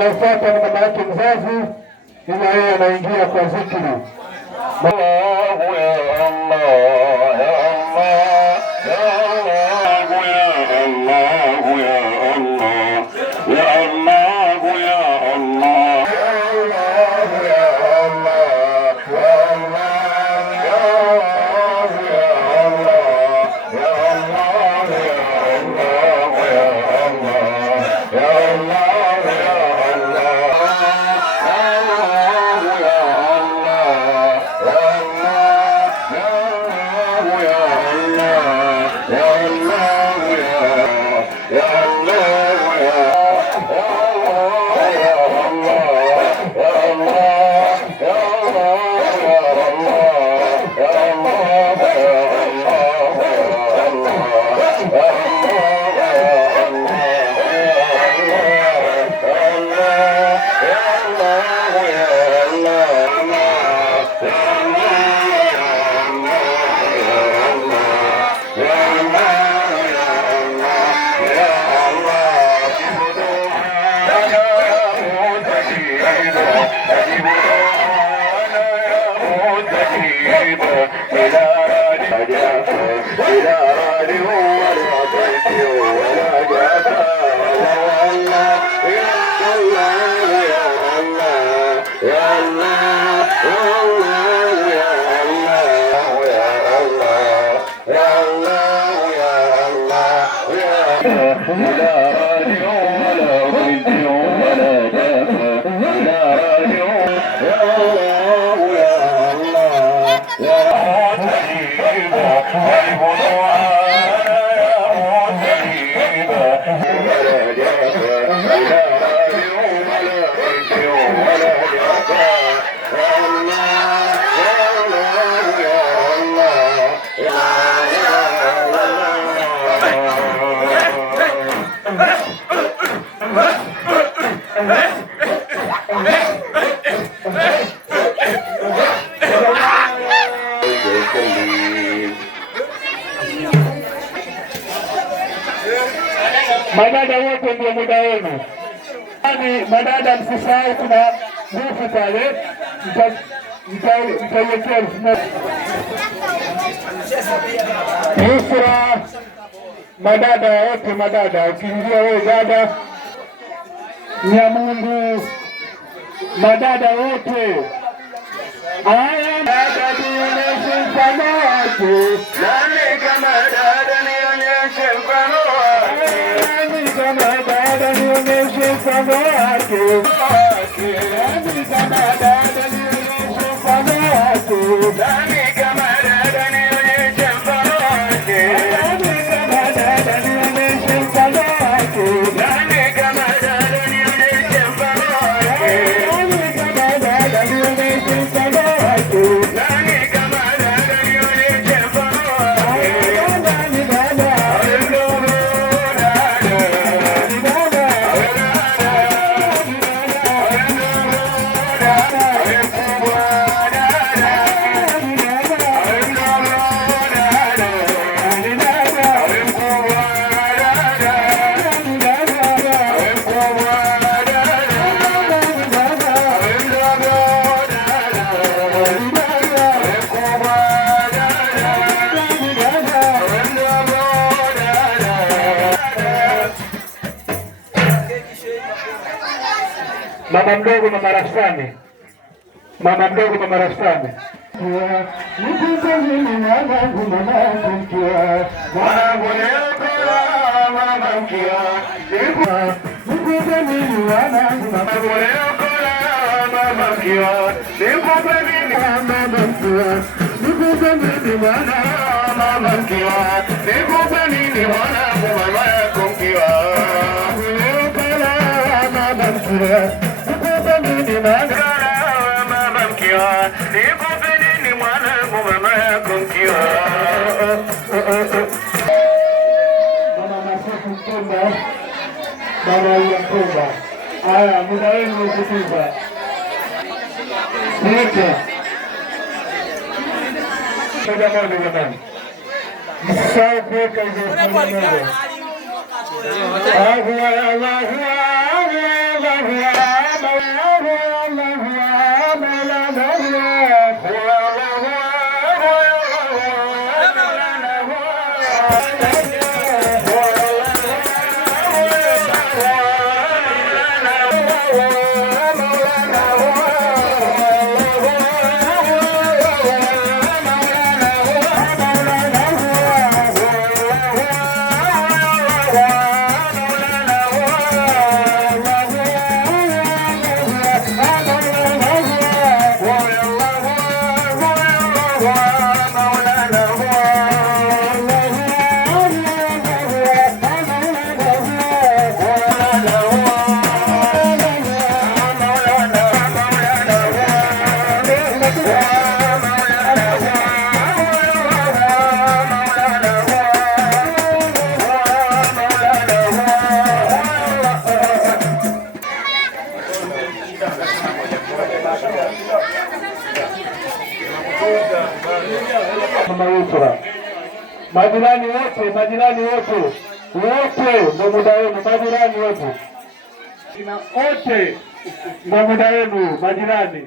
anafuata ni mama yake mzazi, ila yeye anaingia kwa zikiri. Madada wote ndio muda wenu. Madada msisahau kuna nguvu pale, mtaiwekea Nusra. Madada wote, madada ukiingia wewe dada Nyamundu, madada wote haya dada nionyeshe mfano wake, nani kama dada nionyeshe mfano wake, nani kama dada nionyeshe mfano wake, nani kama dada nionyeshe mfano wake, nani kama dada nionyeshe mfano wake, nani kama dada nionyeshe mfano wake, nani kama dada nionyeshe mfano wake, nani kama dada nionyeshe mfano wake, nani kama dada nionyeshe mfano wake, nani dada mama mdogo, mama Rafsani, mama mdogo, mama Rafsani. Mama Yakoba. Haya, muda wenu umekutuza. Nete. Moja moja jamani. Msisahau kuweka hizo moja moja. Allahu Akbar, Allahu Akbar, Allahu Akbar. Majirani wote ndo muda wenu, majirani wote ndo muda wenu, majirani.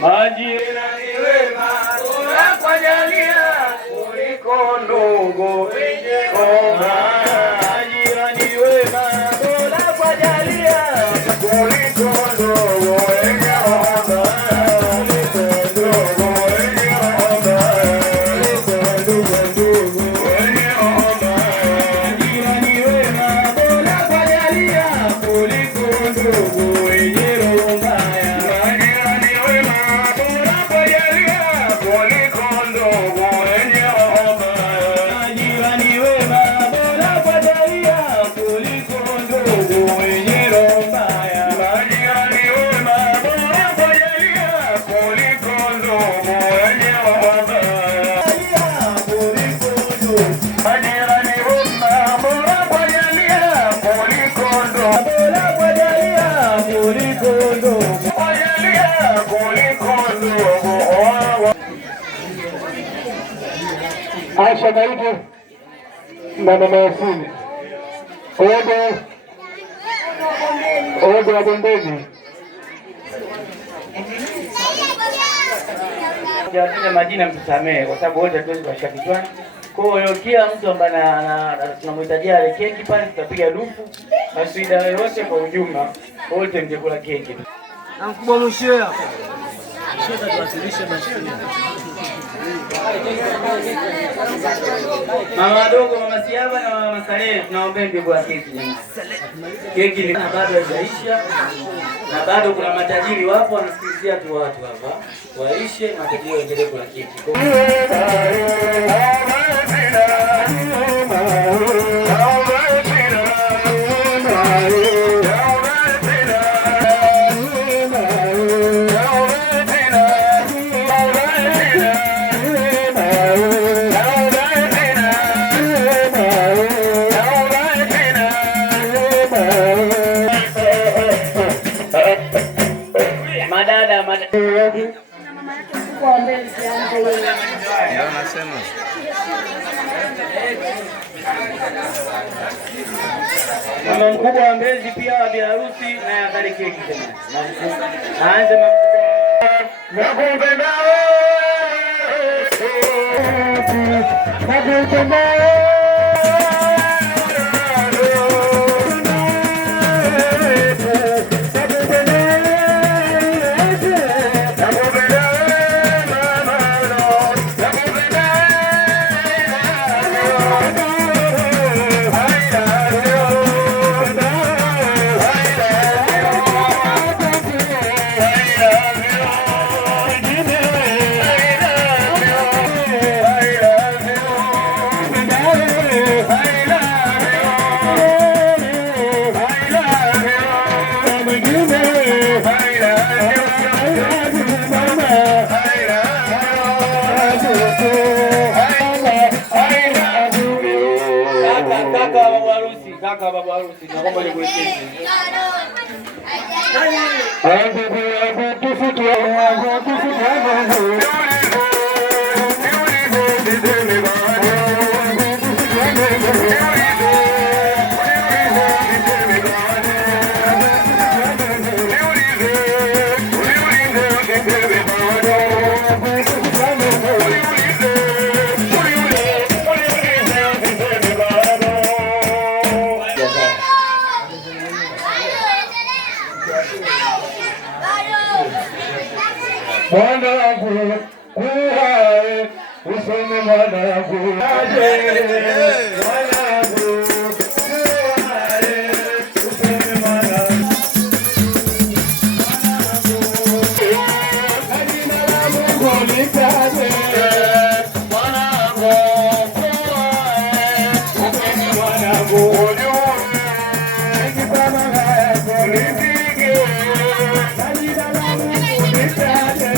Majirani wema tunakujalia kuliko ndugu. Majirani wema tunakujalia kuliko ndugu. Aisha Naidi na mama Yasini Odo wa Bondeni. Majina mtusamee kwa sababu wote hatuwezi kushika kichwani. Kwa hiyo kila mtu ambaye tunamhitajia ile keki pale tutapiga dufu, basi idara yote kwa ujumla wote mtakula keki. Na mkubwa mshia. Mama wadogo, mama Siaba na mama Salehe tunaombea mbegu ya keki jamani. Keki ni bado haijaisha na bado kuna matajiri wapo wanasikilizia tu watu hapa. Waishe matajiri waendelee kula keki. Mama mkubwa wa Mbezi pia wa biharusi na yakale keki tena. Aanze kaka babu harusi naomba nikuwekee. Mwanangu kuhae usome mwanangu mwanangu kuhae usome mwanangu ajina la Mungu nikaze mwanangu kuhae usome mwanangu nikipama haya polisi ajina la Mungu nikaze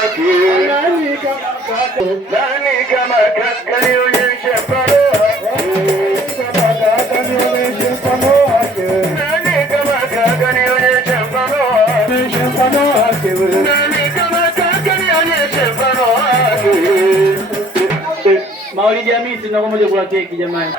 wake? Nani kama kaka nionyeshe mfano wake? Nani kama kaka nionyeshe mfano wake? Nani kama kaka nionyeshe mfano wake? Maulidi ya miti na moja kula keki jamani.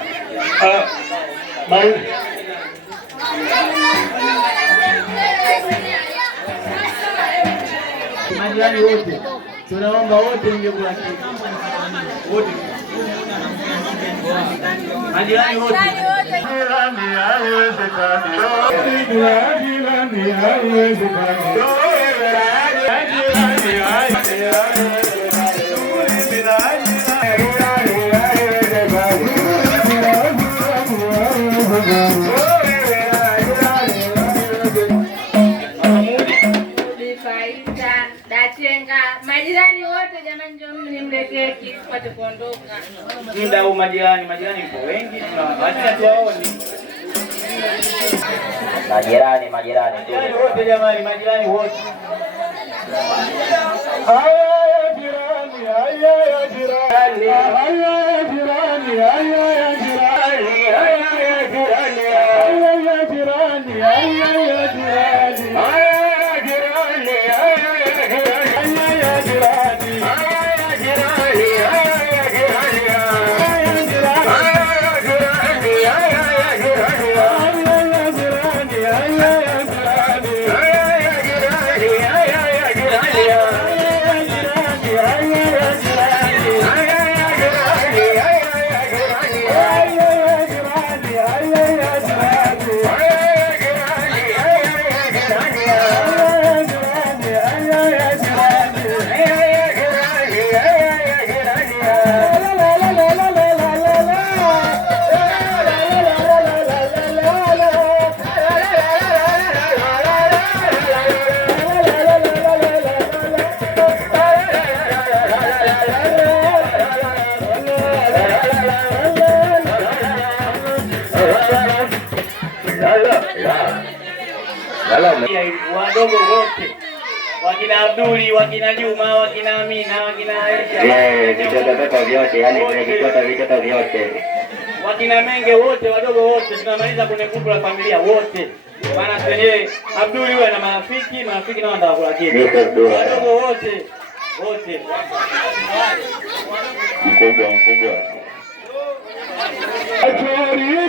Majirani wote tunaomba wote mje kula keki. Wote. Majirani wote. Majirani wote jamani, njoo mnimle keki tupate kuondoka. Muda huu majirani mko wengi, tunawaacha tuwaone. Majirani wote jamani, majirani wote. Haya jirani, haya jirani, haya jirani, haya jirani, haya jirani, haya jirani, haya jirani, haya wadogo wote, wakina Abduli, wakina Juma, wakina Amina, wakina Aisha, vitoto vyote, yani vitoto vyote, wakina Menge wote, wadogo wote, tunamaliza kwenye grupu la familia wote. Maana sasa Abduli wewe na marafiki nao ndio kula keki. Wadogo wote. Mkubwa.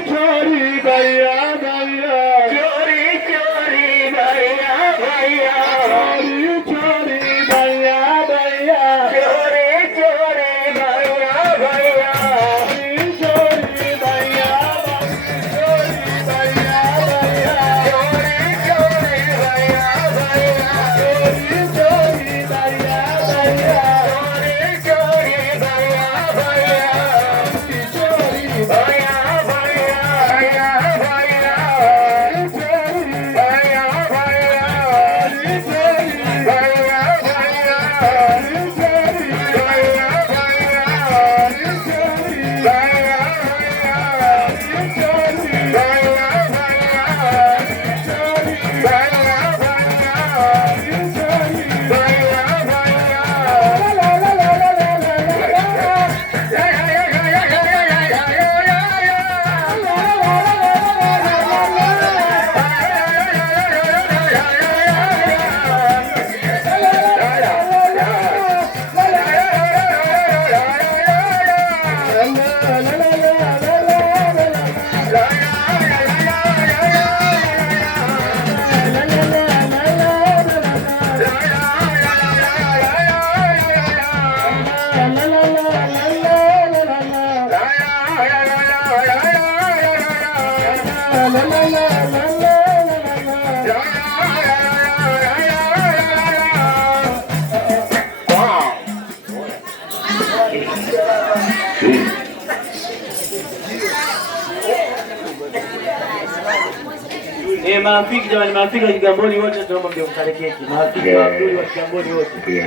Chori baya baya, chori baya baya, chori baya baya, chori baya baya, chori baya Marafiki jamani, marafiki wa Kigamboni wote tunaomba mje mkale keki. Marafiki wa Abduli wa Kigamboni wote. Ndio.